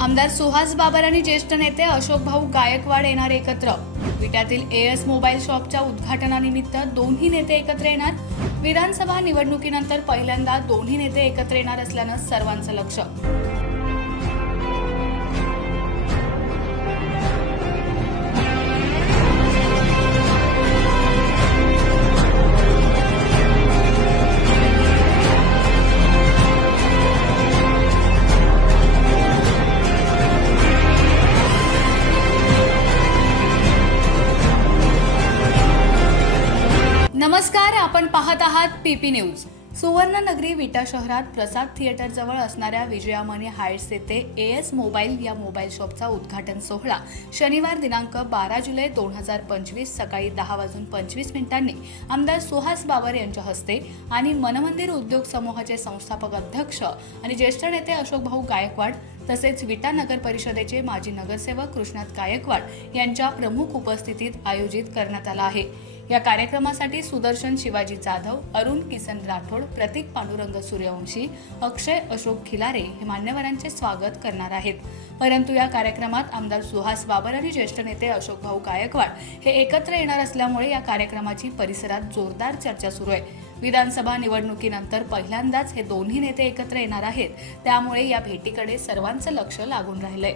आमदार सुहास बाबर आणि ज्येष्ठ नेते अशोक भाऊ गायकवाड येणार एकत्र. विट्यातील एएस मोबाईल शॉपच्या उद्घाटनानिमित्त दोन्ही नेते एकत्र येणार. विधानसभा निवडणुकीनंतर पहिल्यांदा दोन्ही नेते एकत्र येणार असल्यानं सर्वांचं लक्ष. नमस्कार आपण पाहत आहात पीपी न्यूज. सुवर्णनगरी विटा शहरात प्रसाद थिएटरजवळ असणाऱ्या असणाऱ्या विजयामणी हायट्स येथे ए एस मोबाईल या मोबाईल शॉपचा उद्घाटन सोहळा. शनिवार दिनांक बारा जुलै दोन हजार पंचवीस सकाळी दहा वाजून पंचवीस मिनिटांनी आमदार सुहास बाबर यांच्या हस्ते आणि मनमंदिर उद्योग समूहाचे संस्थापक अध्यक्ष आणि ज्येष्ठ नेते अशोक भाऊ गायकवाड तसेच विटा नगर परिषदेचे माजी नगरसेवक कृष्णात गायकवाड यांच्या प्रमुख उपस्थितीत आयोजित करण्यात आला आहे. या कार्यक्रमासाठी सुदर्शन शिवाजी जाधव अरुण किसन राठोड प्रतीक पांडुरंग सूर्यवंशी अक्षय अशोक खिलारे हे मान्यवरांचे स्वागत करणार आहेत. परंतु या कार्यक्रमात आमदार सुहास बाबर आणि ज्येष्ठ नेते अशोक भाऊ गायकवाड हे एकत्र येणार असल्यामुळे या कार्यक्रमाची परिसरात जोरदार चर्चा सुरू आहे. विधानसभा निवडणुकीनंतर पहिल्यांदाच हे दोन्ही नेते एकत्र येणार आहेत. त्यामुळे या भेटीकडे सर्वांचं लक्ष लागून राहिलंय.